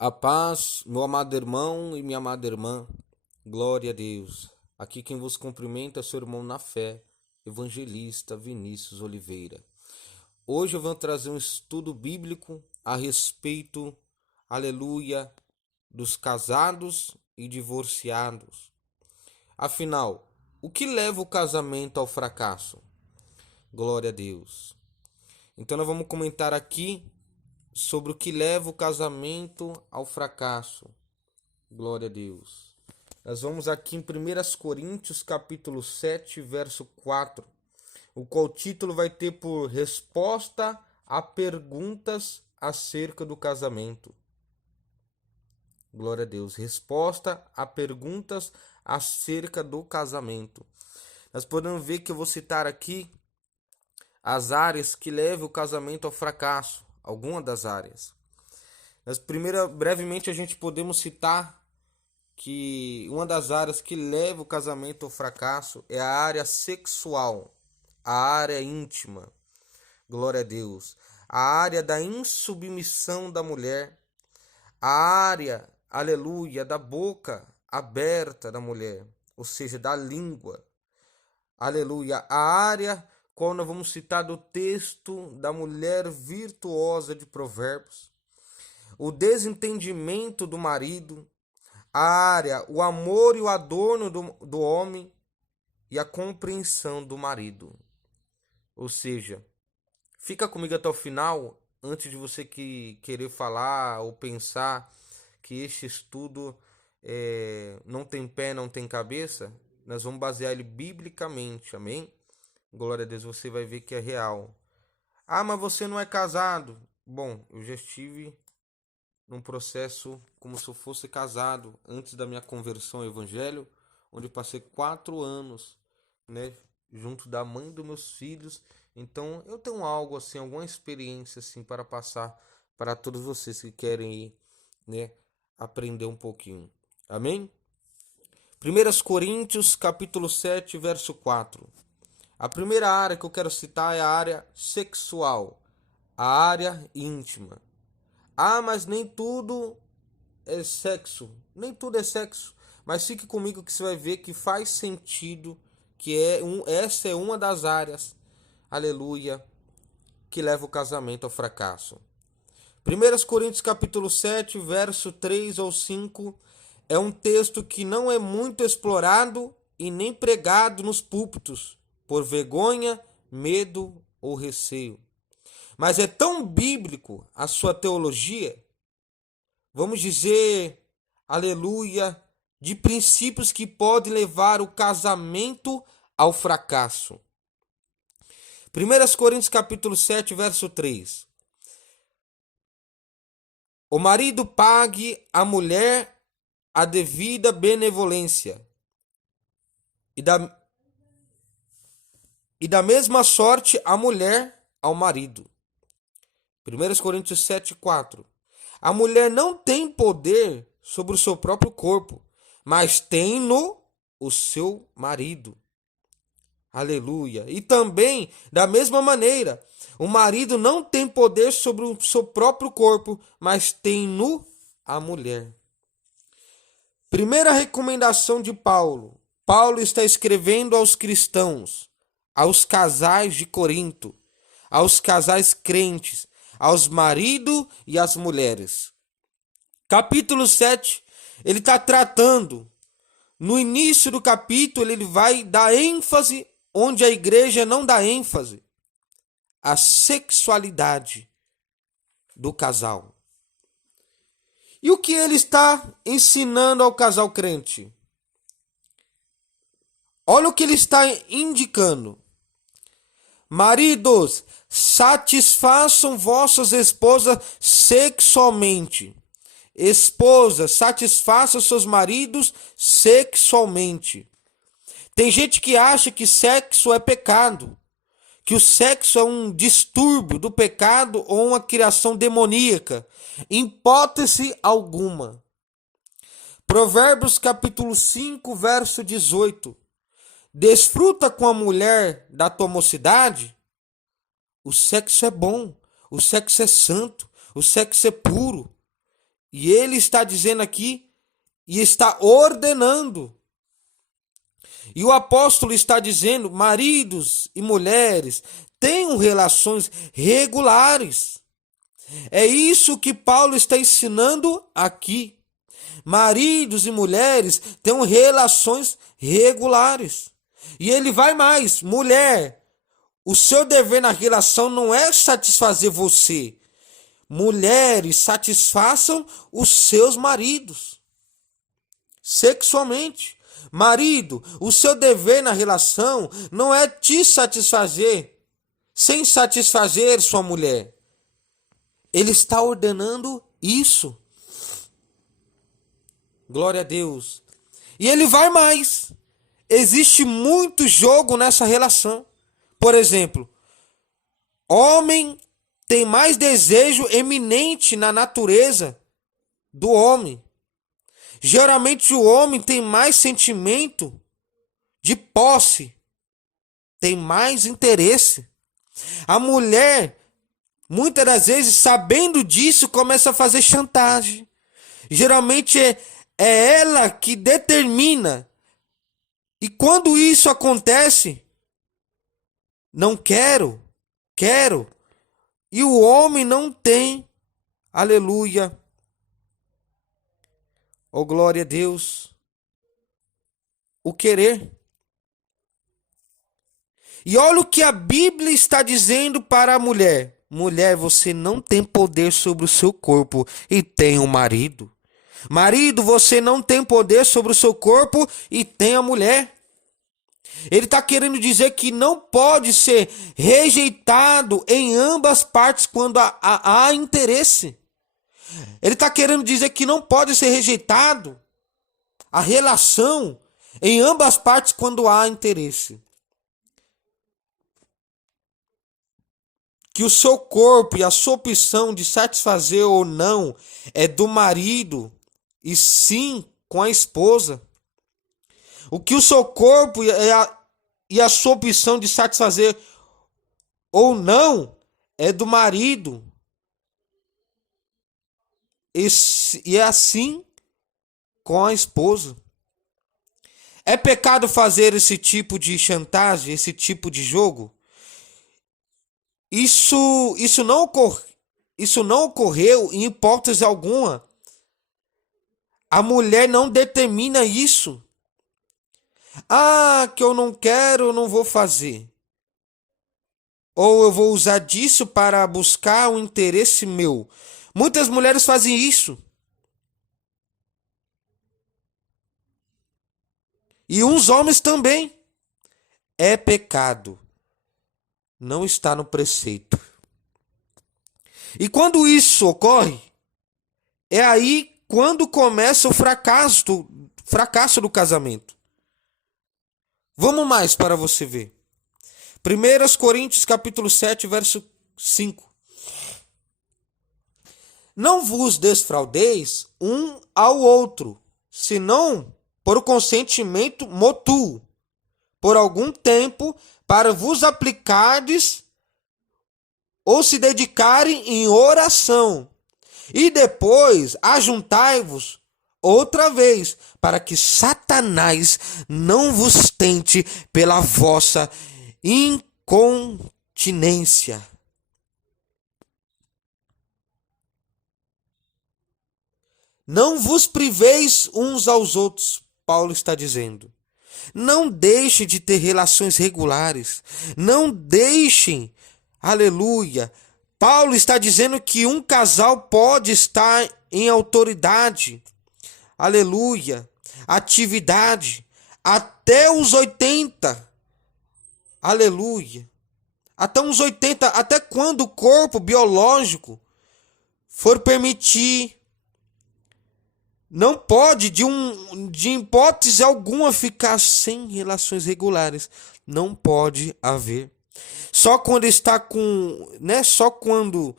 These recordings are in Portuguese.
A paz, meu amado irmão e minha amada irmã, glória a Deus. Aqui quem vos cumprimenta é seu irmão na fé, evangelista Vinícius Oliveira. Hoje eu vou trazer um estudo bíblico a respeito, aleluia, dos casados e divorciados. Afinal, o que leva o casamento ao fracasso? Glória a Deus. Então nós vamos comentar aqui sobre o que leva o casamento ao fracasso. Glória a Deus. Nós vamos aqui em 1 Coríntios capítulo 7, verso 4, o qual título vai ter por resposta a perguntas acerca do casamento. Glória a Deus. Resposta a perguntas acerca do casamento. Nós podemos ver que eu vou citar aqui as áreas que levam o casamento ao fracasso, algumas das áreas. Brevemente a gente podemos citar que uma das áreas que leva o casamento ao fracasso é a área sexual, a área íntima, glória a Deus, a área da insubmissão da mulher, a área, aleluia, da boca aberta da mulher, ou seja, da língua, aleluia, a área qual nós vamos citar do texto da mulher virtuosa de Provérbios, o desentendimento do marido, a área, o amor e o adorno do homem e a compreensão do marido. Ou seja, fica comigo até o final, antes de você querer falar ou pensar que este estudo não tem pé, não tem cabeça. Nós vamos basear ele biblicamente, amém? Glória a Deus, você vai ver que é real. Ah, mas você não é casado. Bom, eu já estive num processo como se eu fosse casado antes da minha conversão ao evangelho, onde passei 4 anos, né, junto da mãe dos meus filhos. Então eu tenho algo assim, alguma experiência assim para passar para todos vocês que querem ir, né, aprender um pouquinho. Amém? 1 Coríntios capítulo 7, verso 4. A primeira área que eu quero citar é a área sexual, a área íntima. Ah, mas nem tudo é sexo. Nem tudo é sexo. Mas fique comigo que você vai ver que faz sentido, que essa é uma das áreas, aleluia, que leva o casamento ao fracasso. 1 Coríntios capítulo 7, verso 3 ou 5, é um texto que não é muito explorado e nem pregado nos púlpitos, por vergonha, medo ou receio. Mas é tão bíblico a sua teologia, vamos dizer, aleluia, de princípios que podem levar o casamento ao fracasso. 1 Coríntios capítulo 7, verso 3. O marido pague à mulher a devida benevolência, e da mesma sorte a mulher ao marido. 1 Coríntios 7, 4. A mulher não tem poder sobre o seu próprio corpo, mas tem-no o seu marido. Aleluia. E também, da mesma maneira, o marido não tem poder sobre o seu próprio corpo, mas tem-no a mulher. Primeira recomendação de Paulo. Paulo está escrevendo aos cristãos, aos casais de Corinto, aos casais crentes, aos maridos e às mulheres. Capítulo 7, ele está tratando. No início do capítulo, ele vai dar ênfase onde a igreja não dá ênfase. A sexualidade do casal. E o que ele está ensinando ao casal crente? Olha o que ele está indicando. Maridos, satisfaçam vossas esposas sexualmente. Esposas, satisfaçam seus maridos sexualmente. Tem gente que acha que sexo é pecado, que o sexo é um distúrbio do pecado ou uma criação demoníaca. Em hipótese alguma. Provérbios capítulo 5, verso 18. Desfruta com a mulher da tua mocidade. O sexo é bom, o sexo é santo, o sexo é puro. E ele está dizendo aqui e está ordenando. E o apóstolo está dizendo: maridos e mulheres, tenham relações regulares. É isso que Paulo está ensinando aqui. Maridos e mulheres tenham relações regulares. E ele vai mais: mulher, o seu dever na relação não é satisfazer você. Mulheres, satisfaçam os seus maridos sexualmente. Marido, o seu dever na relação não é te satisfazer sem satisfazer sua mulher. Ele está ordenando isso. Glória a Deus. E ele vai mais. Existe muito jogo nessa relação. Por exemplo, homem tem mais desejo eminente na natureza do homem. Geralmente o homem tem mais sentimento de posse, tem mais interesse. A mulher, muitas das vezes, sabendo disso, começa a fazer chantagem. Geralmente é ela que determina. E quando isso acontece, não quero, quero. E o homem não tem, aleluia, oh glória a Deus, o querer. E olha o que a Bíblia está dizendo para a mulher. Mulher, você não tem poder sobre o seu corpo e tem um marido. Marido, você não tem poder sobre o seu corpo e tem a mulher. Ele está querendo dizer que não pode ser rejeitado em ambas partes quando há interesse. Ele está querendo dizer que não pode ser rejeitado a relação em ambas partes quando há interesse. Que o seu corpo e a sua opção de satisfazer ou não é do marido e sim com a esposa. O que o seu corpo e a sua opção de satisfazer ou não é do marido. E é assim com a esposa. É pecado fazer esse tipo de chantagem, esse tipo de jogo? Isso não ocorreu em hipótese alguma. A mulher não determina isso. Ah, que eu não quero, eu não vou fazer. Ou eu vou usar disso para buscar um interesse meu. Muitas mulheres fazem isso. E uns homens também. É pecado. Não está no preceito. E quando isso ocorre, é aí quando começa o fracasso do casamento. Vamos mais para você ver. 1 Coríntios capítulo 7, verso 5. Não vos desfraudeis um ao outro, senão por o consentimento mútuo, por algum tempo, para vos aplicardes ou se dedicarem em oração, e depois ajuntai-vos outra vez, para que Satanás não vos tente pela vossa incontinência. Não vos priveis uns aos outros, Paulo está dizendo. Não deixem de ter relações regulares. Não deixem, aleluia. Paulo está dizendo que um casal pode estar em autoridade, aleluia, atividade, até os 80, aleluia. Até uns 80, até quando o corpo biológico for permitir. Não pode, de hipótese alguma, ficar sem relações regulares. Não pode haver. Só quando está com, né? Só quando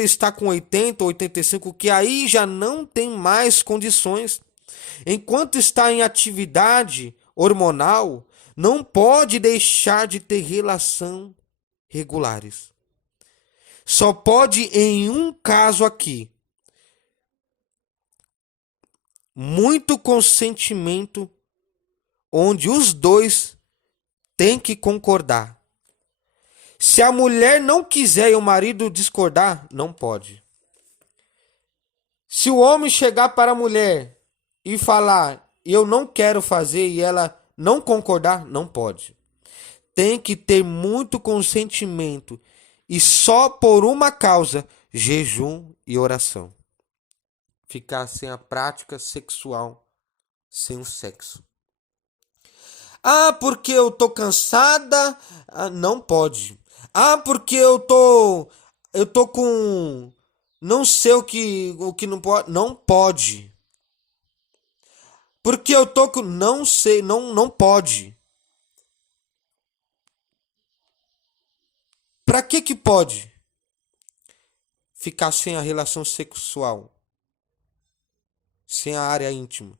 está com 80 ou 85, que aí já não tem mais condições. Enquanto está em atividade hormonal, não pode deixar de ter relação regulares. Só pode em um caso aqui. muito consentimento, onde os dois têm que concordar. Se a mulher não quiser e o marido discordar, não pode. Se o homem chegar para a mulher e falar, eu não quero fazer, e ela não concordar, não pode. Tem que ter muito consentimento e só por uma causa, jejum e oração. Ficar sem a prática sexual, sem o sexo. Ah, porque eu tô cansada, não pode. Ah, porque eu tô com não sei o que não pode, não pode. Porque eu tô com não sei, não pode. Pra que pode? Ficar sem a relação sexual, sem a área íntima.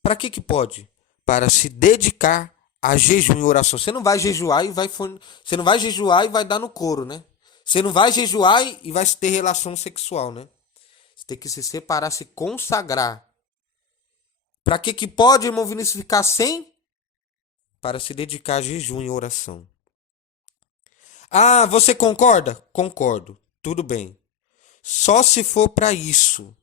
Pra que pode? Para se dedicar a jejum e oração. Você não vai jejuar e você não vai jejuar e vai dar no couro, né? Você não vai jejuar e vai ter relação sexual, né? Você tem que se separar, se consagrar. Para que pode, irmão Vinícius, ficar sem? Para se dedicar a jejum e oração. Ah, você concorda? Concordo. Tudo bem. Só se for para isso.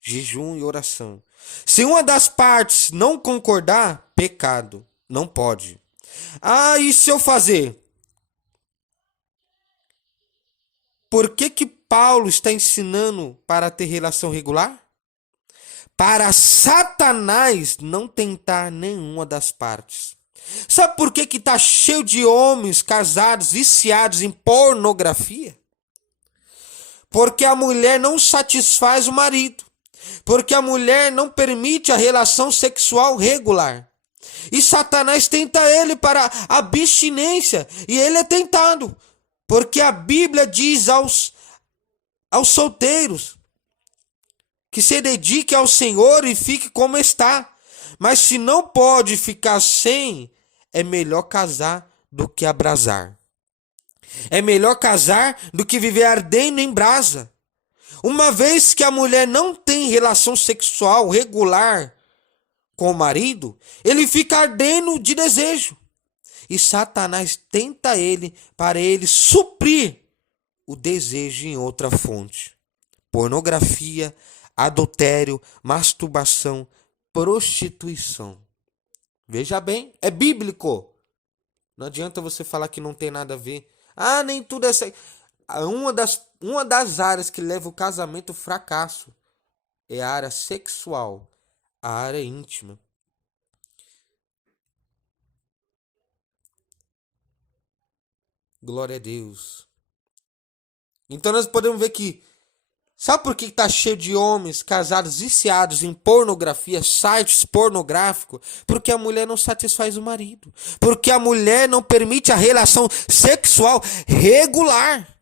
Jejum e oração. Se uma das partes não concordar, pecado. Não pode. Ah, e se eu fazer? Por que Paulo está ensinando para ter relação regular? Para Satanás não tentar nenhuma das partes. Sabe por que está cheio de homens casados viciados em pornografia? Porque a mulher não satisfaz o marido. Porque a mulher não permite a relação sexual regular. E Satanás tenta ele para abstinência. E ele é tentado. Porque a Bíblia diz aos solteiros que se dedique ao Senhor e fique como está. Mas se não pode ficar sem, é melhor casar do que abrasar. É melhor casar do que viver ardendo em brasa. Uma vez que a mulher não tem relação sexual regular com o marido, ele fica ardendo de desejo. E Satanás tenta ele para ele suprir o desejo em outra fonte. Pornografia, adultério, masturbação, prostituição. Veja bem, é bíblico. Não adianta você falar que não tem nada a ver. Ah, nem tudo é sexo. Uma das áreas que leva o casamento ao fracasso é a área sexual, a área íntima. Glória a Deus. Então nós podemos ver que, sabe por que está cheio de homens casados viciados em pornografia, sites pornográficos? Porque a mulher não satisfaz o marido. Porque a mulher não permite a relação sexual regular.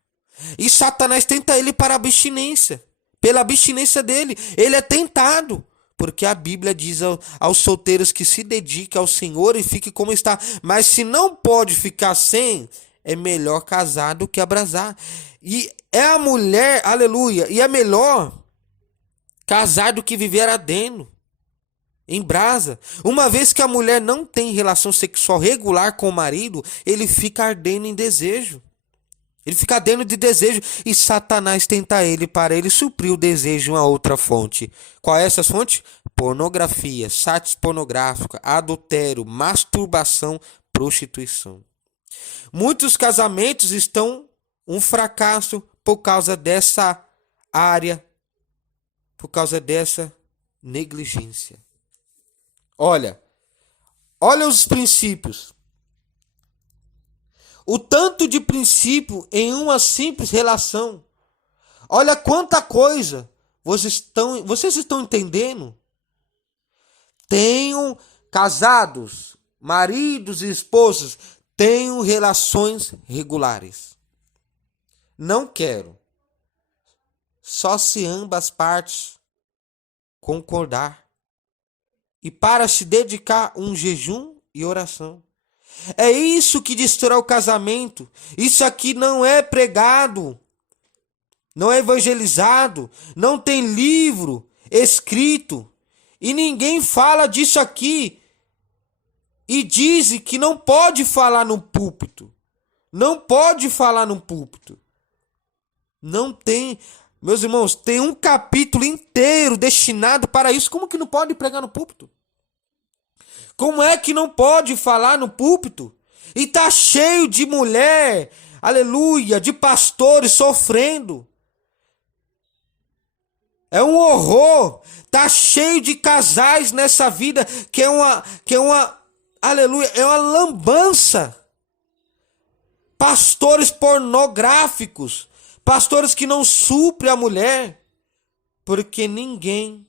E Satanás tenta ele para a abstinência. Pela abstinência dele, ele é tentado. Porque a Bíblia diz aos solteiros que se dediquem ao Senhor e fique como está. Mas se não pode ficar sem, é melhor casar do que abrasar. E é a mulher, aleluia, e é melhor casar do que viver ardendo em brasa. Uma vez que a mulher não tem relação sexual regular com o marido, ele fica ardendo em desejo. Ele fica ardendo de desejo e Satanás tenta ele para ele suprir o desejo em uma outra fonte. Qual é essa fonte? Pornografia, sites pornográficos, adultério, masturbação, prostituição. Muitos casamentos estão um fracasso por causa dessa área, por causa dessa negligência. Olha os princípios. O tanto de princípio em uma simples relação. Olha quanta coisa. Vocês estão entendendo? Tenham casados, maridos e esposas, tenham relações regulares. Não quero. Só se ambas partes concordar. E para se dedicar um jejum e oração. É isso que destrói o casamento. Isso aqui não é pregado. Não é evangelizado. Não tem livro escrito. E ninguém fala disso aqui. E diz que não pode falar no púlpito. Não pode falar no púlpito. Não tem, meus irmãos, tem um capítulo inteiro destinado para isso. Como que não pode pregar no púlpito? Como é que não pode falar no púlpito? E tá cheio de mulher, aleluia, de pastores sofrendo. É um horror. Tá cheio de casais nessa vida que é uma, aleluia, é uma lambança. Pastores pornográficos, pastores que não suprem a mulher, porque ninguém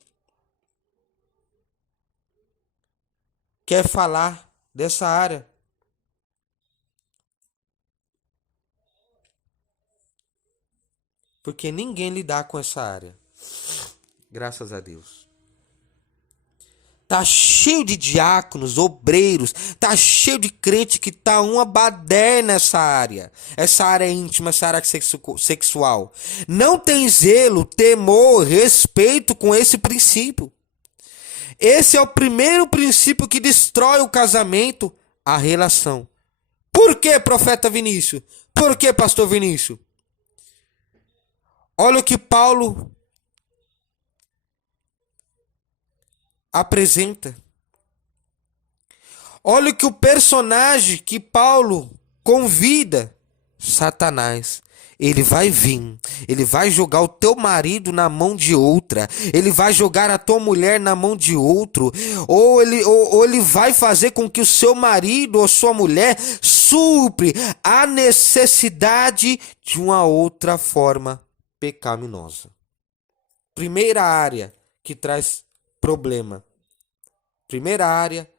quer falar dessa área. Porque ninguém lidar com essa área. Graças a Deus. Tá cheio de diáconos, obreiros, tá cheio de crente que tá uma baderna nessa área. Essa área íntima, essa área sexual. Não tem zelo, temor, respeito com esse princípio. Esse é o primeiro princípio que destrói o casamento, a relação. Por que, profeta Vinícius? Por que, pastor Vinícius? Olha o que Paulo apresenta. Olha o que o personagem que Paulo convida, Satanás. Ele vai vir, ele vai jogar o teu marido na mão de outra, ele vai jogar a tua mulher na mão de outro, ou ele vai fazer com que o seu marido ou sua mulher supre a necessidade de uma outra forma pecaminosa. Primeira área que traz problema. Primeira área,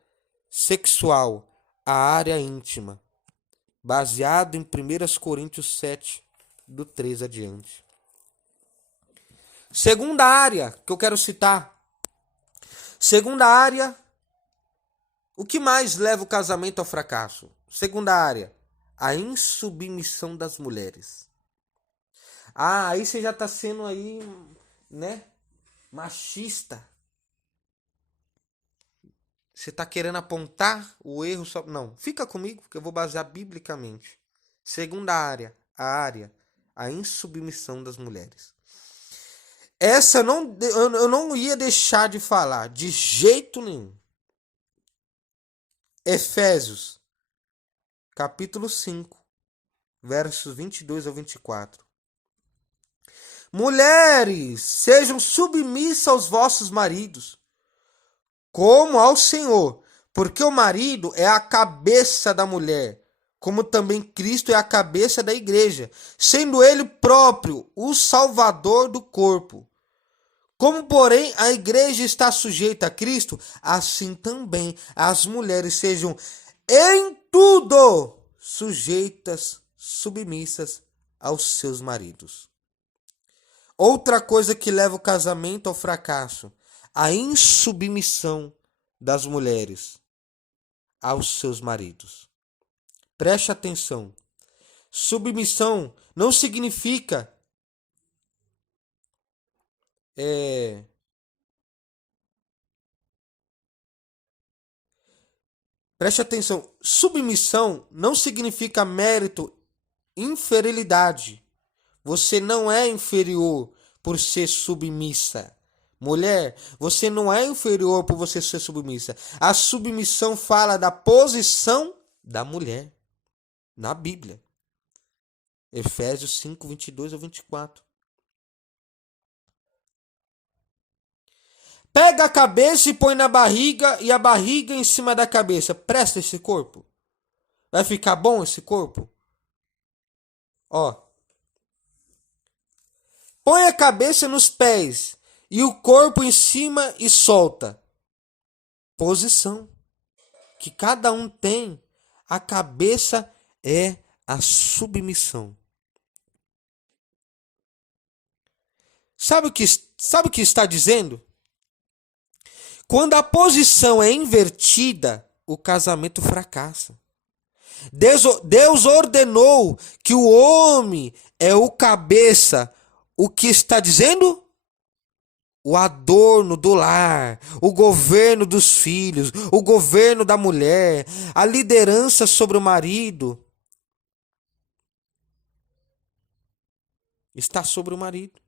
sexual, a área íntima. Baseado em 1 Coríntios 7, do 3 adiante. Segunda área que eu quero citar. Segunda área, o que mais leva o casamento ao fracasso? Segunda área, a insubmissão das mulheres. Ah, aí você já está sendo aí, né, machista. Você está querendo apontar o erro só... Não, fica comigo que eu vou basear biblicamente. Segunda área, a insubmissão das mulheres. Essa eu não ia deixar de falar, de jeito nenhum. Efésios, capítulo 5, versos 22 ao 24. Mulheres, sejam submissas aos vossos maridos, como ao Senhor, porque o marido é a cabeça da mulher, como também Cristo é a cabeça da igreja, sendo ele próprio o salvador do corpo. Como, porém, a igreja está sujeita a Cristo, assim também as mulheres sejam em tudo sujeitas, submissas aos seus maridos. Outra coisa que leva o casamento ao fracasso, a insubmissão das mulheres aos seus maridos. Preste atenção. Submissão não significa preste atenção. Submissão não significa mérito, inferioridade. Você não é inferior por ser submissa. Mulher, você não é inferior por você ser submissa. A submissão fala da posição da mulher na Bíblia. Efésios 5, 22 ao 24. Pega a cabeça e põe na barriga e a barriga em cima da cabeça. Presta esse corpo. Vai ficar bom esse corpo? Ó. Põe a cabeça nos pés e o corpo em cima e solta. Posição que cada um tem. A cabeça é a submissão. Sabe o que está dizendo? Quando a posição é invertida, o casamento fracassa. Deus ordenou que o homem é o cabeça. O que está dizendo? o adorno do lar, o governo dos filhos, o governo da mulher, a liderança sobre o marido, está sobre o marido.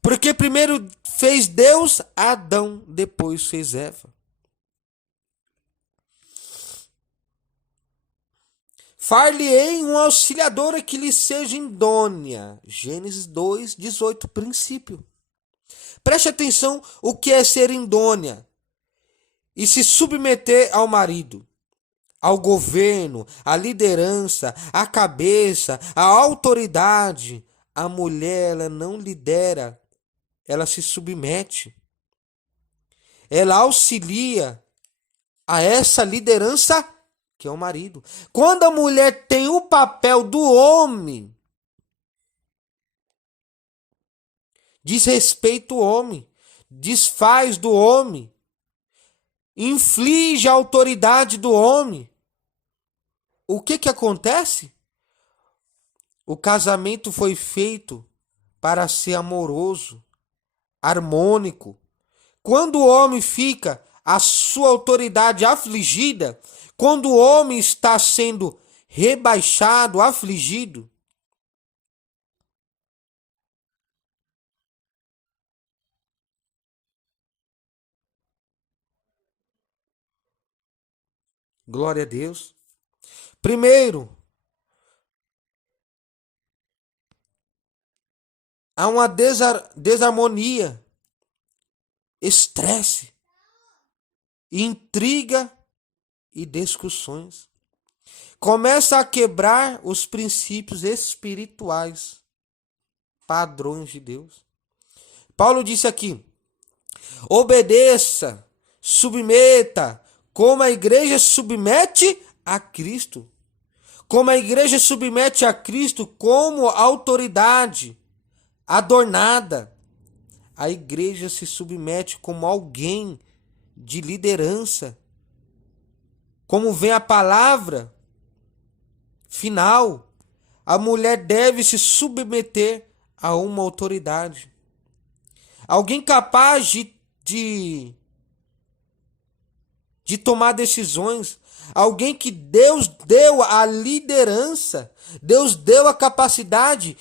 Porque primeiro fez Deus Adão, depois fez Eva. Far-lhe-ei um auxiliadora que lhe seja idônea. Gênesis 2, 18, princípio. Preste atenção o que é ser idônea. E se submeter ao marido, ao governo, à liderança, à cabeça, à autoridade. A mulher, ela não lidera, ela se submete. Ela auxilia a essa liderança que é o marido. Quando a mulher tem o papel do homem, desrespeita o homem, desfaz do homem, inflige a autoridade do homem, o que acontece? O casamento foi feito para ser amoroso, harmônico. Quando o homem fica a sua autoridade afligida, quando o homem está sendo rebaixado, afligido, glória a Deus. Primeiro, há uma desarmonia, estresse, intriga e discussões. Começa a quebrar os princípios espirituais, padrões de Deus. Paulo disse aqui: obedeça, submeta, como a igreja submete a Cristo. Como a igreja submete a Cristo como autoridade adornada. A igreja se submete como alguém de liderança. Como vem a palavra final, a mulher deve se submeter a uma autoridade. Alguém capaz de tomar decisões. Alguém que Deus deu a liderança. Deus deu a capacidade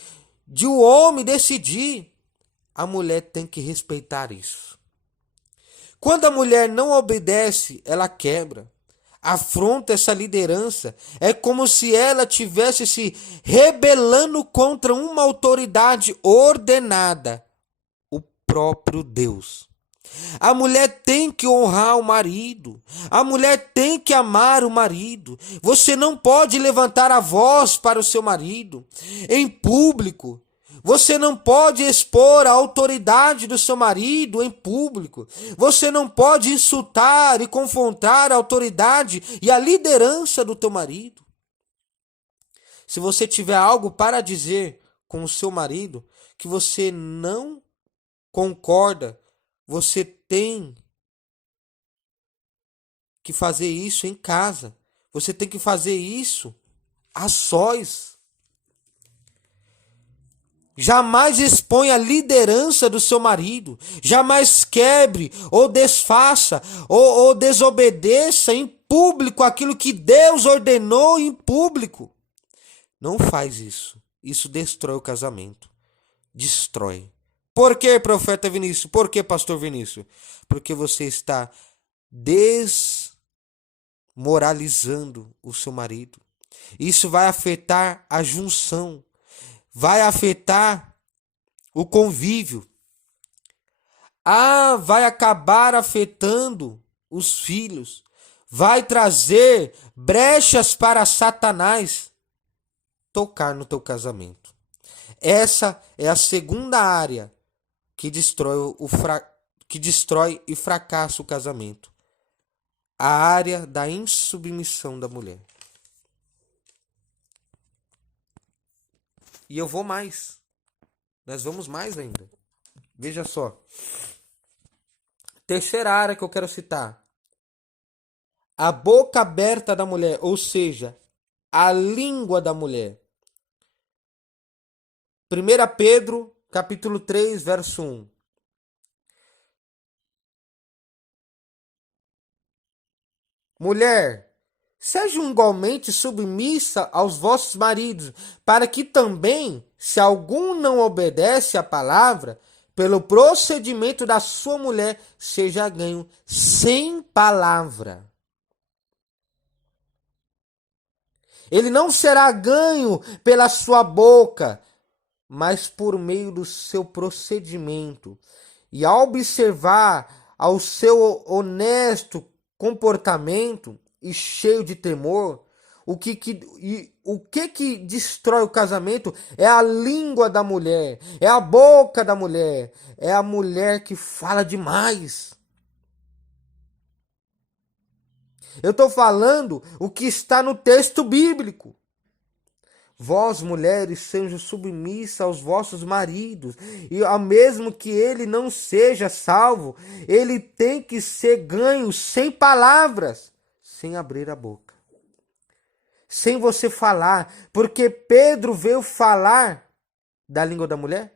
de o homem decidir. A mulher tem que respeitar isso. Quando a mulher não obedece, ela quebra. Afronta essa liderança. É como se ela tivesse se rebelando contra uma autoridade ordenada. O próprio Deus. A mulher tem que honrar o marido. A mulher tem que amar o marido. Você não pode levantar a voz para o seu marido em público. Você não pode expor a autoridade do seu marido em público. Você não pode insultar e confrontar a autoridade e a liderança do teu marido. Se você tiver algo para dizer com o seu marido que você não concorda, você tem que fazer isso em casa. Você tem que fazer isso a sós. Jamais exponha a liderança do seu marido. Jamais quebre ou desfaça ou desobedeça em público aquilo que Deus ordenou em público. Não faz isso. Isso destrói o casamento. Destrói. Por que, profeta Vinícius? Por que, pastor Vinícius? Porque você está desmoralizando o seu marido. Isso vai afetar a junção. Vai afetar o convívio. Vai acabar afetando os filhos. Vai trazer brechas para Satanás tocar no teu casamento. Essa é a segunda área que destrói e fracassa o casamento. A área da insubmissão da mulher. E eu vou mais. Nós vamos mais ainda. Veja só. Terceira área que eu quero citar. A boca aberta da mulher, ou seja, a língua da mulher. 1 Pedro, capítulo 3, verso 1. Mulher, sejam igualmente submissa aos vossos maridos, para que também, se algum não obedece à palavra, pelo procedimento da sua mulher, seja ganho sem palavra. Ele não será ganho pela sua boca, mas por meio do seu procedimento. E ao observar ao seu honesto comportamento e cheio de temor, o que destrói o casamento é a língua da mulher, é a boca da mulher, é a mulher que fala demais. Eu estou falando o que está no texto bíblico. Vós, mulheres, sejam submissas aos vossos maridos, e ao mesmo que ele não seja salvo, ele tem que ser ganho sem palavras, sem abrir a boca, sem você falar, porque Pedro veio falar da língua da mulher.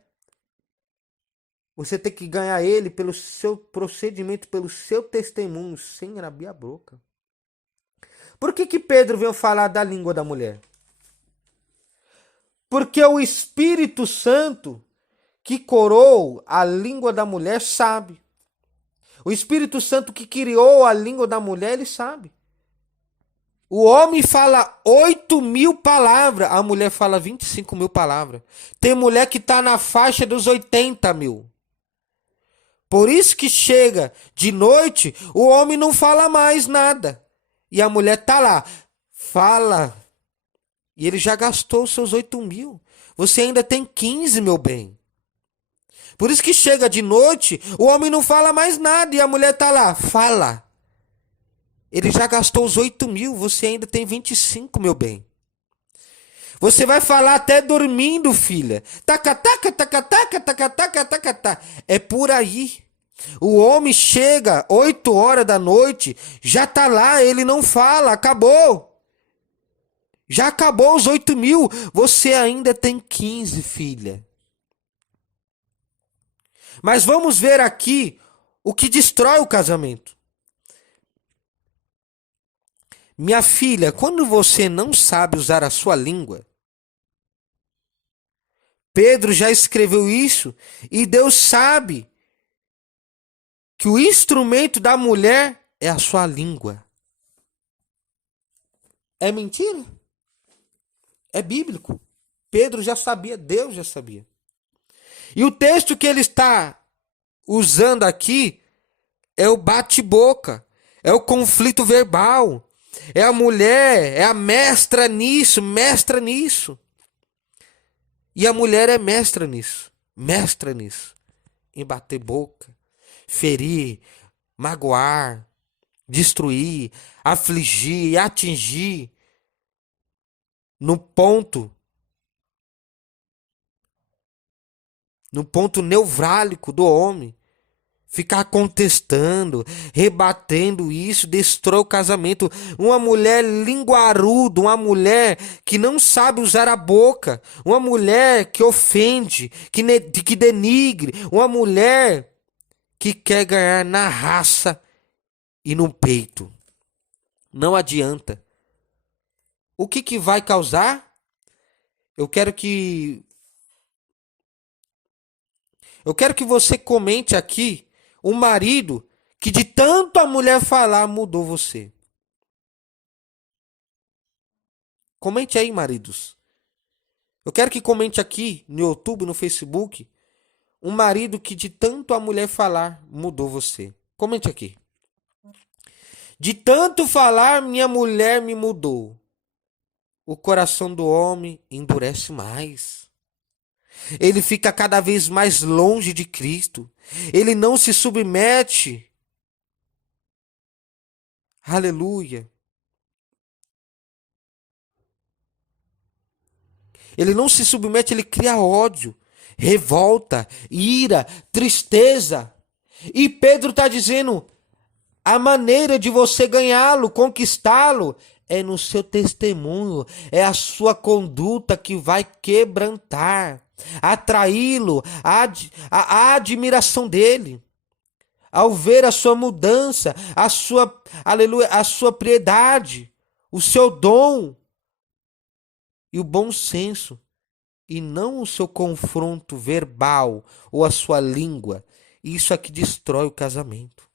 Você tem que ganhar ele pelo seu procedimento, pelo seu testemunho, sem abrir a boca. Por que Pedro veio falar da língua da mulher? Porque o Espírito Santo que corou a língua da mulher sabe. O Espírito Santo que criou a língua da mulher, ele sabe. O homem fala 8.000 palavras, a mulher fala 25.000 palavras. Tem mulher que está na faixa dos 80.000. Por isso que chega de noite, o homem não fala mais nada. E a mulher está lá, fala. E ele já gastou os seus 8.000. Você ainda tem 15, meu bem. Por isso que chega de noite, o homem não fala mais nada e a mulher está lá, fala. Ele já gastou os 8.000, você ainda tem 25, meu bem. Você vai falar até dormindo, filha. Taca, taca, taca, taca, taca, taca, taca, taca. É por aí. O homem chega 8 horas da noite, já está lá, ele não fala, acabou. Já acabou os 8.000, você ainda tem 15, filha. Mas vamos ver aqui o que destrói o casamento. Minha filha, quando você não sabe usar a sua língua, Pedro já escreveu isso e Deus sabe que o instrumento da mulher é a sua língua. É mentira? É bíblico. Pedro já sabia, Deus já sabia. E o texto que ele está usando aqui é o bate-boca, é o conflito verbal, é a mulher, é a mestra nisso, mestra nisso. E a mulher é mestra nisso, em bater boca, ferir, magoar, destruir, afligir, atingir, no ponto nevrálgico do homem, ficar contestando, rebatendo isso, destrói o casamento. Uma mulher linguaruda, uma mulher que não sabe usar a boca, uma mulher que ofende, que denigre, uma mulher que quer ganhar na raça e no peito. Não adianta. O que vai causar? Eu quero que você comente aqui o marido que de tanto a mulher falar mudou você. Comente aí, maridos. Eu quero que comente aqui no YouTube, no Facebook, um marido que de tanto a mulher falar mudou você. Comente aqui. De tanto falar, minha mulher me mudou. O coração do homem endurece mais. Ele fica cada vez mais longe de Cristo. Ele não se submete. Aleluia. Ele não se submete, ele cria ódio, revolta, ira, tristeza. E Pedro está dizendo, a maneira de você ganhá-lo, conquistá-lo, é no seu testemunho, é a sua conduta que vai quebrantar, atraí-lo, a admiração dele. ao ver a sua mudança, a sua, aleluia, a sua piedade, o seu dom e o bom senso, e não o seu confronto verbal ou a sua língua. Isso é que destrói o casamento.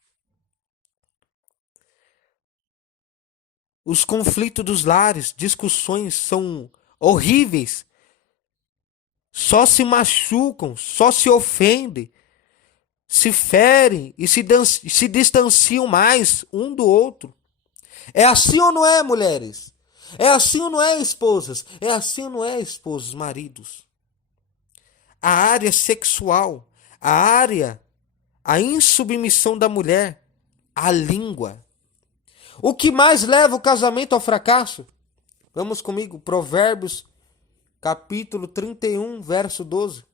Os conflitos dos lares, discussões são horríveis. Só se machucam, só se ofendem, se ferem e se distanciam mais um do outro. É assim ou não é, mulheres? É assim ou não é, esposas? É assim ou não é, esposos, maridos? A área sexual, a insubmissão da mulher, a língua. O que mais leva o casamento ao fracasso? Vamos comigo, Provérbios, capítulo 31, verso 12.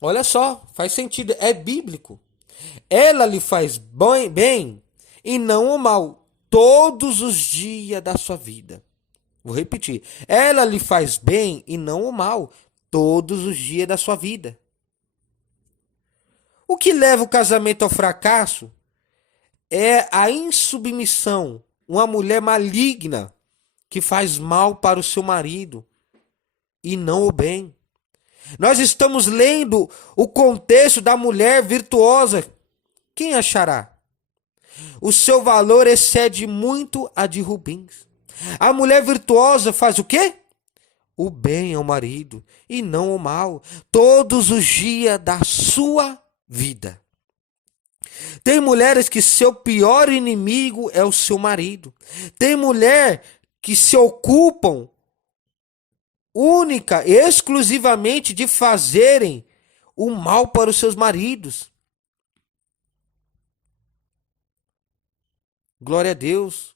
Olha só, faz sentido, é bíblico. Ela lhe faz bem e não o mal todos os dias da sua vida. Vou repetir. Ela lhe faz bem e não o mal todos os dias da sua vida. O que leva o casamento ao fracasso é a insubmissão, uma mulher maligna que faz mal para o seu marido e não o bem. Nós estamos lendo o contexto da mulher virtuosa. Quem achará? O seu valor excede muito a de Rubins. A mulher virtuosa faz o quê? O bem ao marido e não o mal, todos os dias da sua vida. Tem mulheres que seu pior inimigo é o seu marido. Tem mulher que se ocupam única e exclusivamente de fazerem o mal para os seus maridos. Glória a Deus.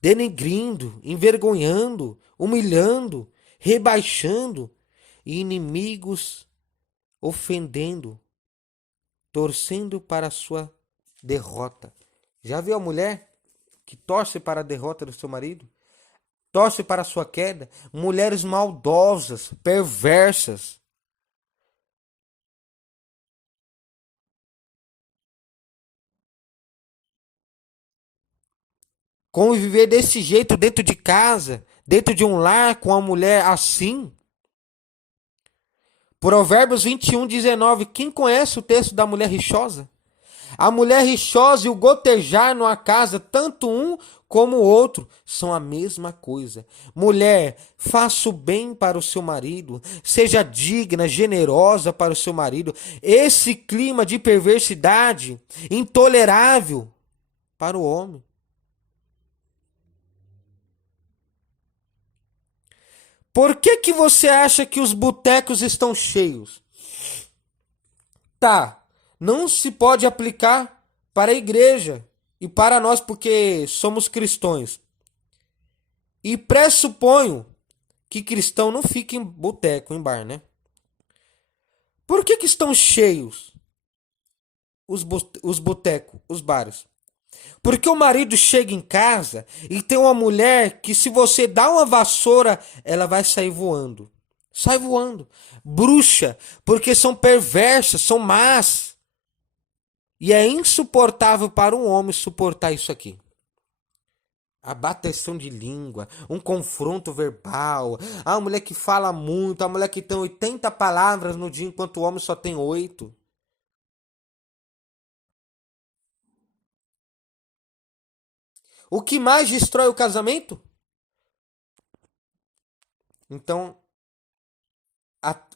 Denegrindo, envergonhando, humilhando, rebaixando, e inimigos ofendendo, torcendo para a sua derrota. Já viu a mulher que torce para a derrota do seu marido? Torce para a sua queda? Mulheres maldosas, perversas. Conviver desse jeito dentro de casa, dentro de um lar com uma mulher assim. Provérbios 21, 19. Quem conhece o texto da mulher rixosa? A mulher rixosa e o gotejar numa casa, tanto um como o outro, são a mesma coisa. Mulher, faça o bem para o seu marido, seja digna, generosa para o seu marido. Esse clima de perversidade, intolerável para o homem. Por que você acha que os botecos estão cheios? Tá, não se pode aplicar para a igreja e para nós porque somos cristãos. E pressuponho que cristão não fica em boteco, em bar, né? Por que estão cheios os botecos, os bares? Porque o marido chega em casa e tem uma mulher que se você dá uma vassoura, ela vai sair voando. Sai voando. Bruxa, porque são perversas, são más. E é insuportável para um homem suportar isso aqui. A bateção de língua, um confronto verbal, a mulher que fala muito, a mulher que tem 80 palavras no dia enquanto o homem só tem 8. O que mais destrói o casamento? Então,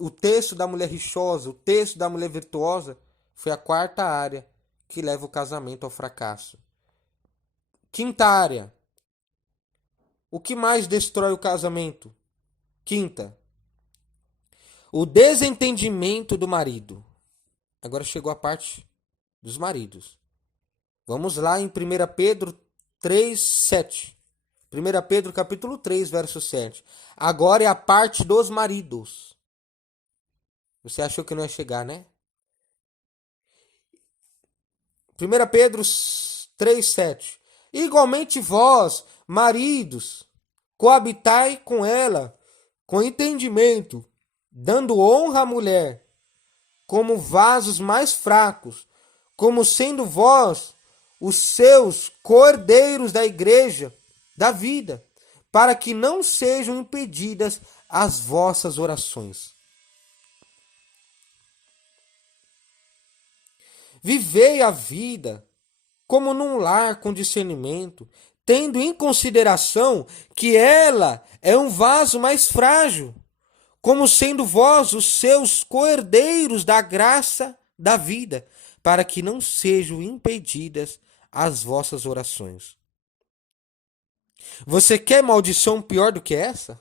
o texto da mulher rixosa, o texto da mulher virtuosa, foi a quarta área que leva o casamento ao fracasso. Quinta área. O que mais destrói o casamento? Quinta. O desentendimento do marido. Agora chegou a parte dos maridos. Vamos lá em 1 Pedro 3, 7. 1 Pedro capítulo 3, verso 7. Agora é a parte dos maridos. Você achou que não ia chegar, né? 1 Pedro 3, 7. Igualmente vós, maridos, coabitai com ela, com entendimento, dando honra à mulher, como vasos mais fracos, como sendo vós os seus cordeiros da igreja da vida, para que não sejam impedidas as vossas orações. Vivei a vida como num lar com discernimento, tendo em consideração que ela é um vaso mais frágil, como sendo vós os seus cordeiros da graça da vida, para que não sejam impedidas as vossas orações. Você quer maldição pior do que essa?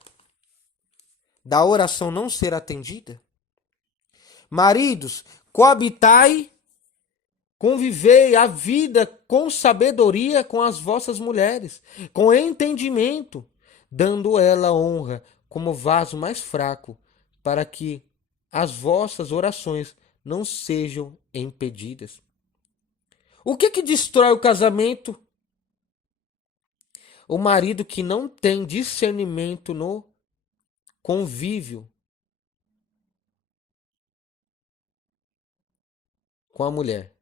Da oração não ser atendida? Maridos, coabitai, convivei a vida com sabedoria com as vossas mulheres, com entendimento, dando ela honra como vaso mais fraco, para que as vossas orações não sejam impedidas. O que destrói o casamento? O marido que não tem discernimento no convívio com a mulher.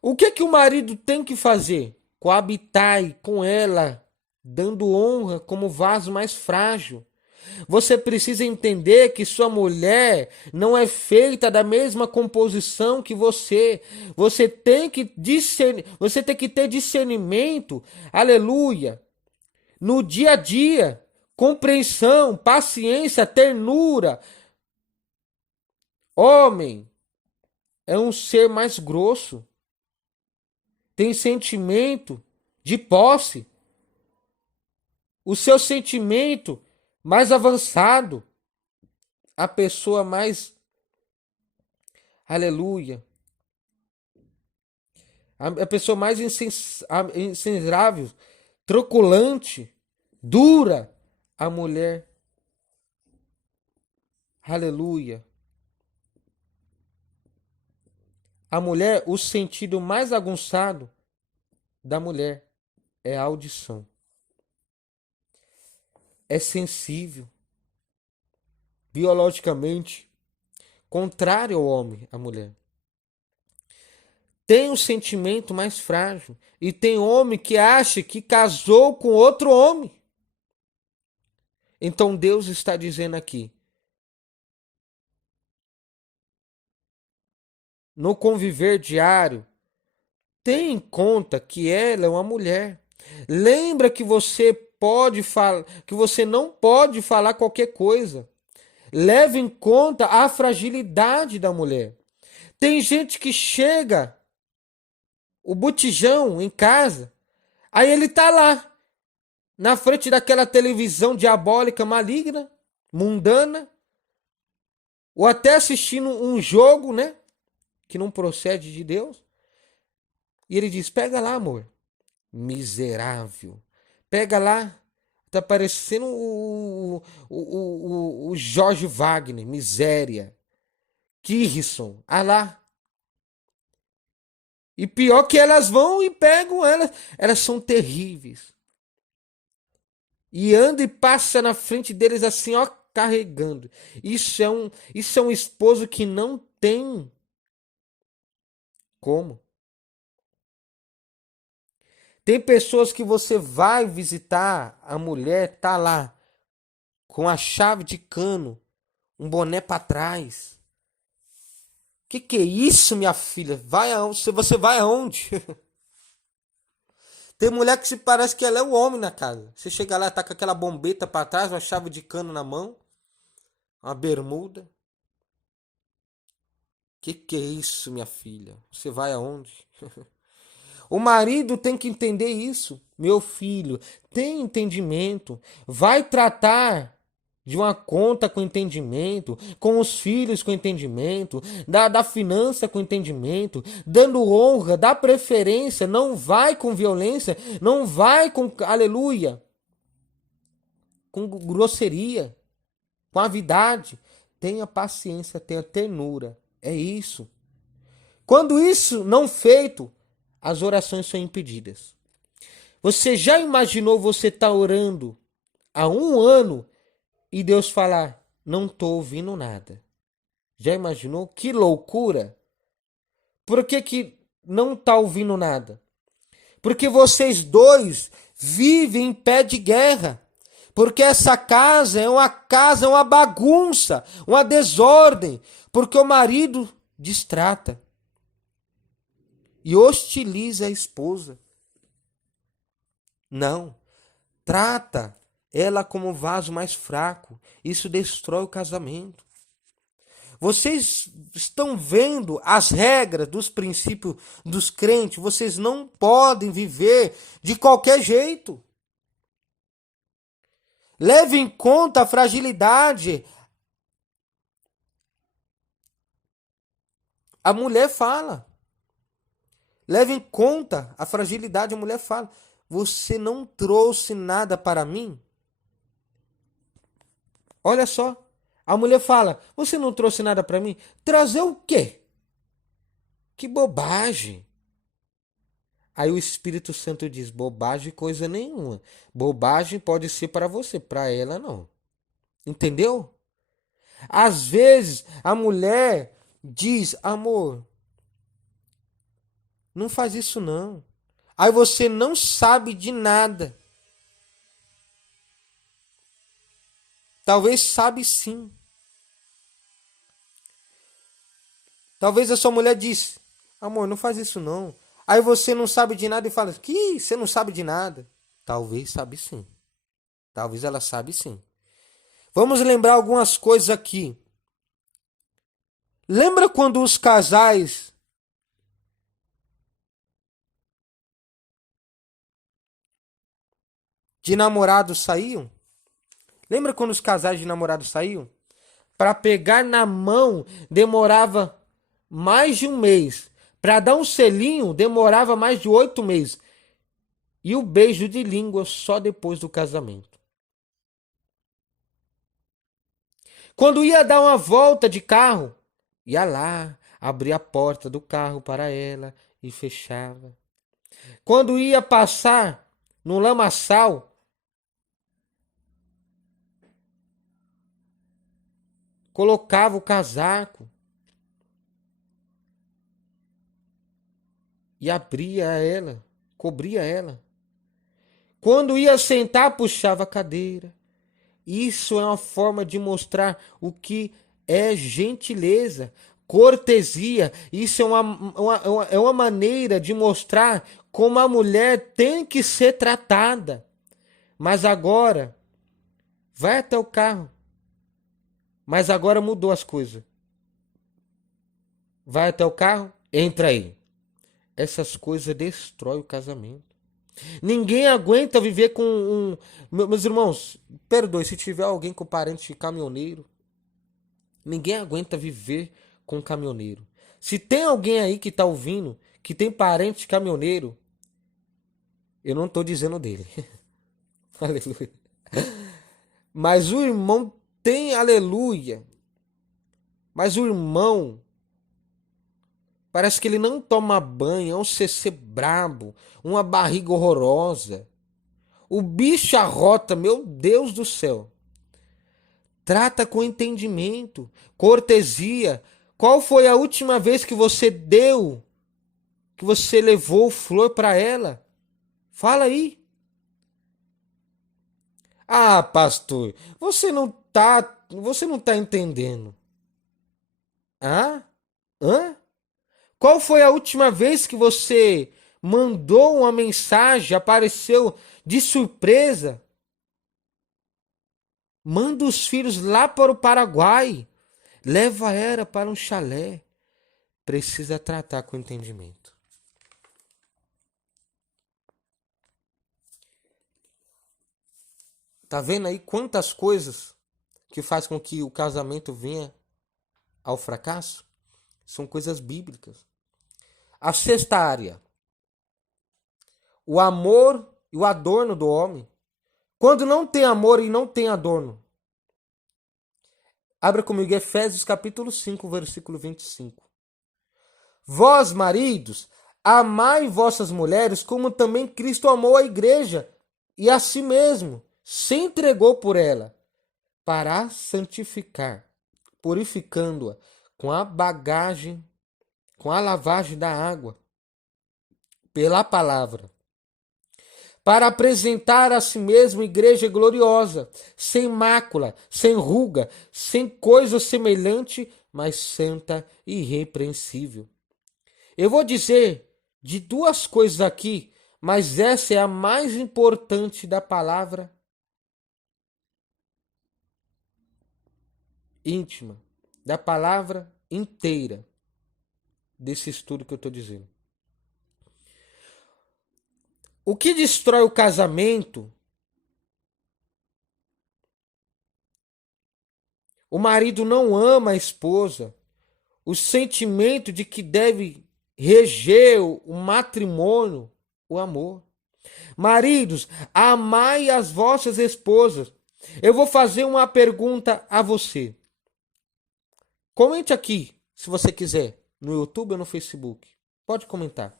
O que o marido tem que fazer? Coabitai com ela, dando honra como vaso mais frágil. Você precisa entender que sua mulher não é feita da mesma composição que você. Você tem que ter discernimento, aleluia, no dia a dia, compreensão, paciência, ternura. Homem é um ser mais grosso, tem sentimento de posse, o seu sentimento mais avançado, a pessoa mais, aleluia, a pessoa mais insensável, truculante, dura, a mulher, aleluia. A mulher, o sentido mais aguçado da mulher é a audição. É sensível, biologicamente, contrário ao homem, a mulher. Tem um sentimento mais frágil. E tem homem que acha que casou com outro homem. Então Deus está dizendo aqui, no conviver diário, tenha em conta que ela é uma mulher. Lembra que você não pode falar qualquer coisa. Leve em conta a fragilidade da mulher. Tem gente que chega o botijão em casa, aí ele tá lá na frente daquela televisão diabólica, maligna, mundana, ou até assistindo um jogo, né, que não procede de Deus. E ele diz: pega lá, amor, miserável, pega lá. Tá parecendo o Jorge Wagner, miséria. Kirson, ah lá. E pior que elas vão e pegam elas. Elas são terríveis. E anda e passa na frente deles assim, ó, carregando. Isso é um esposo que não tem como. Tem pessoas que você vai visitar, a mulher tá lá com a chave de cano, um boné para trás. Que é isso, minha filha? Você vai aonde? Tem mulher que se parece que ela é o homem na casa. Você chega lá, tá com aquela bombeta para trás, uma chave de cano na mão, uma bermuda. Que é isso, minha filha? Você vai aonde? O marido tem que entender isso. Meu filho, tem entendimento. Vai tratar de uma conta com entendimento, com os filhos com entendimento, da finança com entendimento, dando honra, dá preferência, não vai com violência, não vai com, aleluia, com grosseria, com avidade. Tenha paciência, tenha ternura. É isso. Quando isso não feito, as orações são impedidas. Você já imaginou você estar orando há 1 ano e Deus falar: não estou ouvindo nada. Já imaginou? Que loucura! Por que não está ouvindo nada? Porque vocês dois vivem em pé de guerra. Porque essa casa, é uma bagunça, uma desordem. Porque o marido distrata e hostiliza a esposa. Não, trata ela como o vaso mais fraco. Isso destrói o casamento. Vocês estão vendo as regras dos princípios dos crentes. Vocês não podem viver de qualquer jeito. Leve em conta a fragilidade. A mulher fala. Leve em conta a fragilidade. A mulher fala. Você não trouxe nada para mim? Olha só. A mulher fala, você não trouxe nada para mim? Trazer o quê? Que bobagem. Aí o Espírito Santo diz, bobagem coisa nenhuma. Bobagem pode ser para você, para ela não. Entendeu? Às vezes a mulher diz, amor, não faz isso não. Aí você não sabe de nada. Talvez sabe sim. Talvez a sua mulher disse, amor, não faz isso não. Aí você não sabe de nada e fala, que você não sabe de nada. Talvez sabe sim. Talvez ela sabe sim. Vamos lembrar algumas coisas aqui. Lembra quando os casais de namorados saíam? Lembra quando os casais de namorados saíam? Para pegar na mão demorava mais de um mês. Para dar um selinho demorava mais de 8 meses. E o beijo de língua só depois do casamento. Quando ia dar uma volta de carro, ia lá, abria a porta do carro para ela e fechava. Quando ia passar no lamaçal, colocava o casaco e abria ela, cobria ela. Quando ia sentar, puxava a cadeira. Isso é uma forma de mostrar o que é gentileza, cortesia. Isso é uma maneira de mostrar como a mulher tem que ser tratada. Mas agora, vai até o carro. Mas agora mudou as coisas. Vai até o carro, entra aí. Essas coisas destroem o casamento. Ninguém aguenta viver com Meus irmãos, perdoe se tiver alguém com parente caminhoneiro. Ninguém aguenta viver com caminhoneiro. Se tem alguém aí que está ouvindo, que tem parente caminhoneiro, eu não estou dizendo dele. Aleluia. Mas o irmão tem, aleluia. Mas o irmão, parece que ele não toma banho, é um CC brabo, uma barriga horrorosa. O bicho arrota, meu Deus do céu. Trata com entendimento, cortesia. Qual foi a última vez que você levou flor para ela? Fala aí. Ah, pastor, você não tá entendendo. Ah? Hã? Qual foi a última vez que você mandou uma mensagem, apareceu de surpresa? Manda os filhos lá para o Paraguai. Leva ela para um chalé. Precisa tratar com entendimento. Tá vendo aí quantas coisas que faz com que o casamento venha ao fracasso? São coisas bíblicas. A sexta área. O amor e o adorno do homem. Quando não tem amor e não tem adorno. Abra comigo Efésios capítulo 5, versículo 25. Vós, maridos, amai vossas mulheres como também Cristo amou a igreja e a si mesmo se entregou por ela, para a santificar, purificando-a com a bagagem, com a lavagem da água, pela palavra, para apresentar a si mesmo igreja gloriosa, sem mácula, sem ruga, sem coisa semelhante, mas santa e irrepreensível. Eu vou dizer de duas coisas aqui, mas essa é a mais importante da palavra íntima, da palavra inteira desse estudo que eu estou dizendo. O que destrói o casamento? O marido não ama a esposa. O sentimento de que deve reger o matrimônio, o amor. Maridos, amai as vossas esposas. Eu vou fazer uma pergunta a você. Comente aqui, se você quiser, no YouTube ou no Facebook. Pode comentar.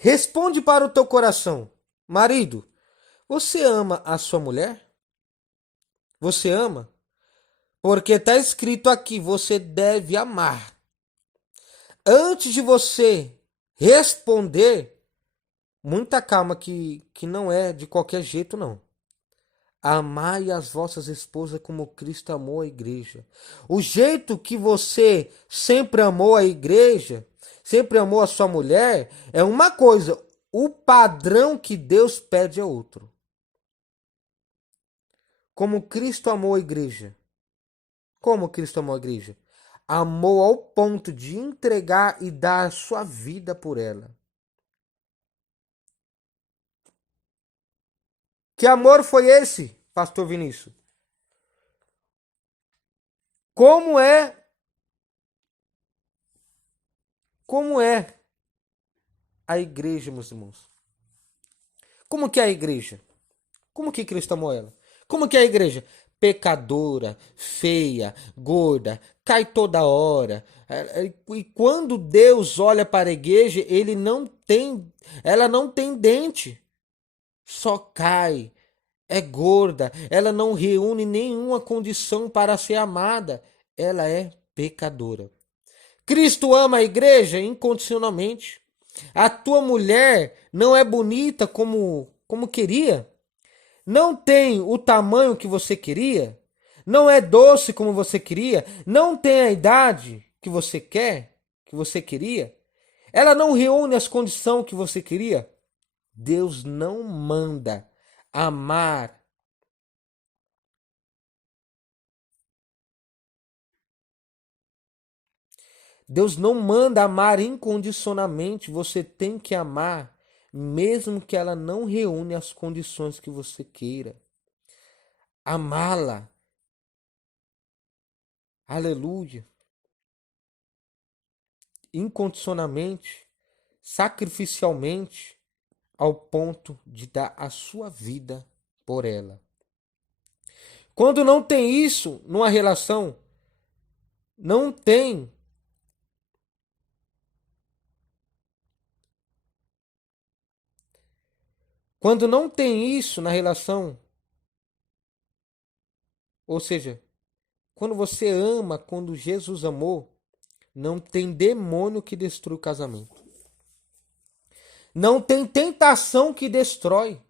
Responde para o teu coração. Marido, você ama a sua mulher? Você ama? Porque está escrito aqui, você deve amar. Antes de você responder, muita calma que não é de qualquer jeito, não. Amai as vossas esposas como Cristo amou a igreja. O jeito que você sempre amou a igreja, sempre amou a sua mulher, é uma coisa. O padrão que Deus pede é outro. Como Cristo amou a igreja. Como Cristo amou a igreja? Amou ao ponto de entregar e dar a sua vida por ela. Que amor foi esse, pastor Vinícius? Como é a igreja, meus irmãos? Como que é a igreja? Como que Cristo amou ela? Como que é a igreja? Pecadora, feia, gorda, cai toda hora. E quando Deus olha para a igreja, ela não tem dente. Só cai, é gorda, ela não reúne nenhuma condição para ser amada. Ela é pecadora. Cristo ama a igreja incondicionalmente. A tua mulher não é bonita como queria? Não tem o tamanho que você queria? Não é doce como você queria? Não tem a idade que você quer, que você queria? Ela não reúne as condições que você queria? Deus não manda amar. Deus não manda amar incondicionalmente. Você tem que amar, mesmo que ela não reúne as condições que você queira. Amá-la. Aleluia. Incondicionalmente, sacrificialmente, ao ponto de dar a sua vida por ela. Quando não tem isso numa relação, não tem. Quando não tem isso na relação, ou seja, quando você ama, quando Jesus amou, não tem demônio que destrua o casamento. Não tem tentação que destrói.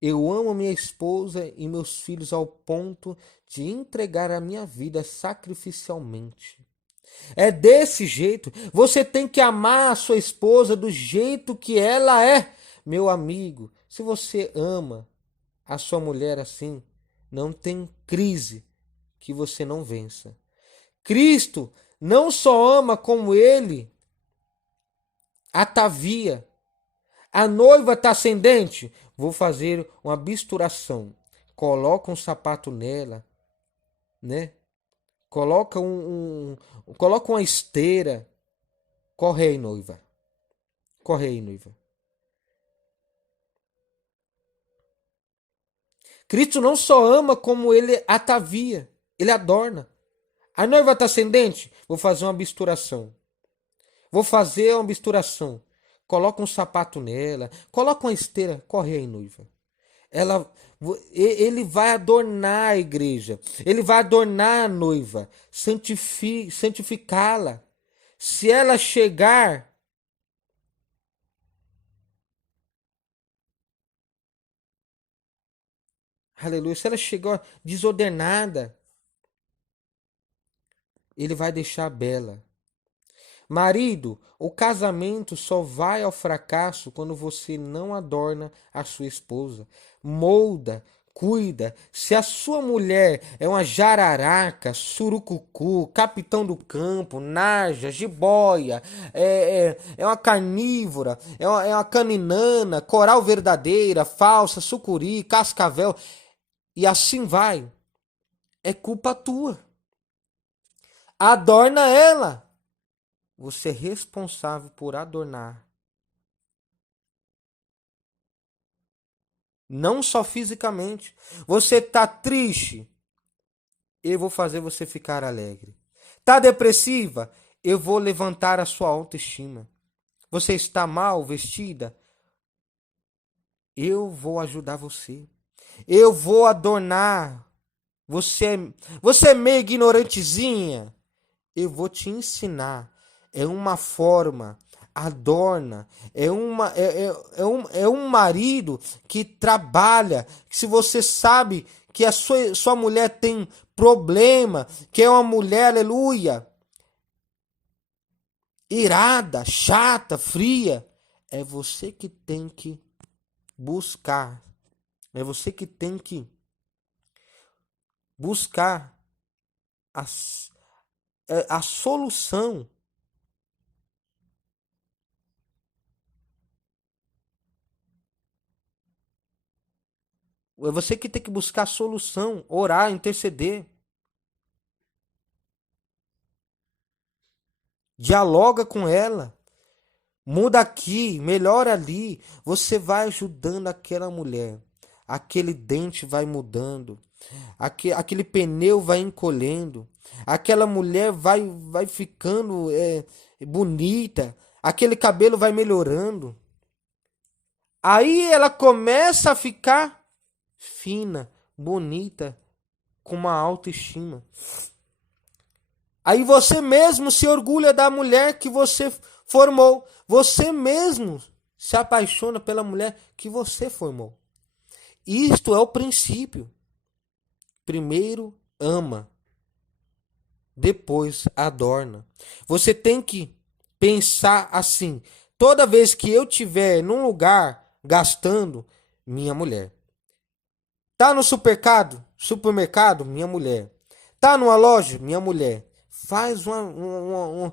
Eu amo minha esposa e meus filhos ao ponto de entregar a minha vida sacrificialmente. É desse jeito. Você tem que amar a sua esposa do jeito que ela é. Meu amigo, se você ama a sua mulher assim, não tem crise que você não vença. Cristo não só ama como ele atavia. A noiva está ascendente. Vou fazer uma bisturação. Coloca um sapato nela, né? Coloca coloca uma esteira. Corre aí, noiva. Corre aí, noiva. Cristo não só ama como ele atavia, ele adorna. A noiva está ascendente? Vou fazer uma bisturação. Vou fazer uma bisturação. Coloca um sapato nela, coloca uma esteira, corre aí, noiva. Ela, ele vai adornar a igreja, ele vai adornar a noiva, santificá-la. Se ela chegar, aleluia, se ela chegar desordenada, ele vai deixar bela. Marido, o casamento só vai ao fracasso quando você não adorna a sua esposa. Molda, cuida. Se a sua mulher é uma jararaca, surucucu, capitão do campo, naja, jiboia, é uma carnívora, é uma caninana, coral verdadeira, falsa, sucuri, cascavel, e assim vai, é culpa tua. Adorna ela. Você é responsável por adornar. Não só fisicamente. Você tá triste? Eu vou fazer você ficar alegre. Tá depressiva? Eu vou levantar a sua autoestima. Você está mal vestida? Eu vou ajudar você. Eu vou adornar. Você, você é meio ignorantezinha? Eu vou te ensinar. É uma forma, adorna. É um marido que trabalha. Se você sabe que a sua mulher tem problema, que é uma mulher, aleluia, irada, chata, fria, é você que tem que buscar. É você que tem que buscar a solução. É você que tem que buscar a solução, orar, interceder. Dialoga com ela. Muda aqui, melhora ali. Você vai ajudando aquela mulher. Aquele dente vai mudando. Aquele pneu vai encolhendo. Aquela mulher vai ficando bonita. Aquele cabelo vai melhorando. Aí ela começa a ficar fina, bonita, com uma autoestima. Aí você mesmo se orgulha da mulher que você formou. Você mesmo se apaixona pela mulher que você formou. Isto é o princípio. Primeiro ama, depois adorna. Você tem que pensar assim: toda vez que eu estiver num lugar gastando, minha mulher. Tá no supermercado, minha mulher. Tá numa loja, minha mulher. Faz uma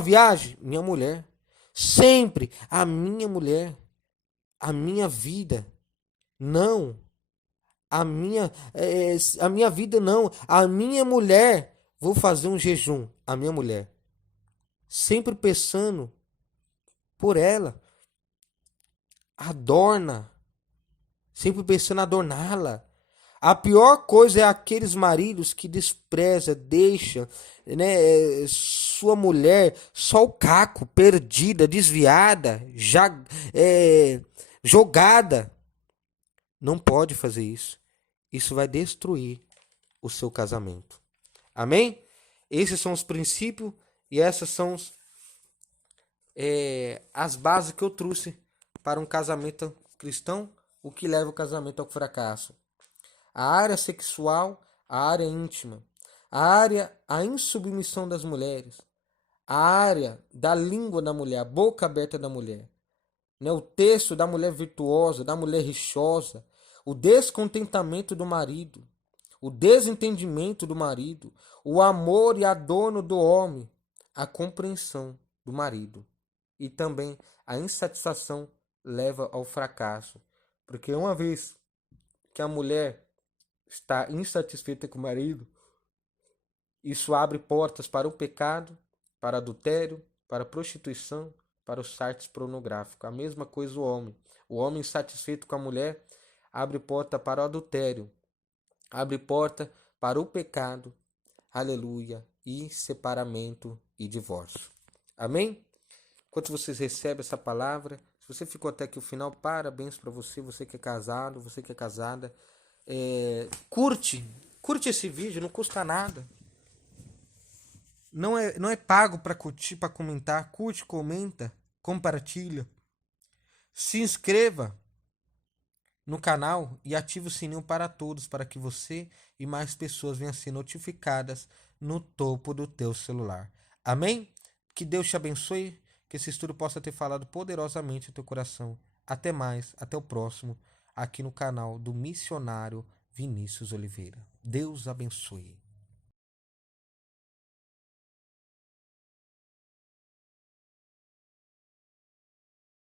viagem, minha mulher. Sempre a minha mulher, a minha vida. Não, a minha vida não, a minha mulher. Vou fazer um jejum, a minha mulher. Sempre pensando por ela. Adorna, sempre pensando em adorná-la. A pior coisa é aqueles maridos que despreza, deixa, né, sua mulher só o caco, perdida, desviada, já jogada. Não pode fazer isso. Isso vai destruir o seu casamento. Amém? Esses são os princípios e essas são as bases que eu trouxe para um casamento cristão, o que leva o casamento ao fracasso. A área sexual, a área íntima, a insubmissão das mulheres, a área da língua da mulher, a boca aberta da mulher, né? O texto da mulher virtuosa, da mulher rixosa, o descontentamento do marido, o desentendimento do marido, o amor e adorno do homem, a compreensão do marido e também a insatisfação leva ao fracasso, porque uma vez que a mulher está insatisfeita com o marido, isso abre portas para o pecado, para adultério, para prostituição, para os sites pornográficos. A mesma coisa o homem. O homem insatisfeito com a mulher abre porta para o adultério, abre porta para o pecado, aleluia, e separamento e divórcio. Amém? Enquanto vocês recebem essa palavra, se você ficou até aqui o final, parabéns para você, você que é casado, você que é casada. Curte esse vídeo, não custa nada. Não é pago para curtir, para comentar. Curte, comenta, compartilha. Se inscreva no canal e ative o sininho para todos, para que você e mais pessoas venham a ser notificadas no topo do teu celular. Amém? Que Deus te abençoe, que esse estudo possa ter falado poderosamente no teu coração. Até mais, até o próximo, aqui no canal do missionário Vinícius Oliveira. Deus abençoe.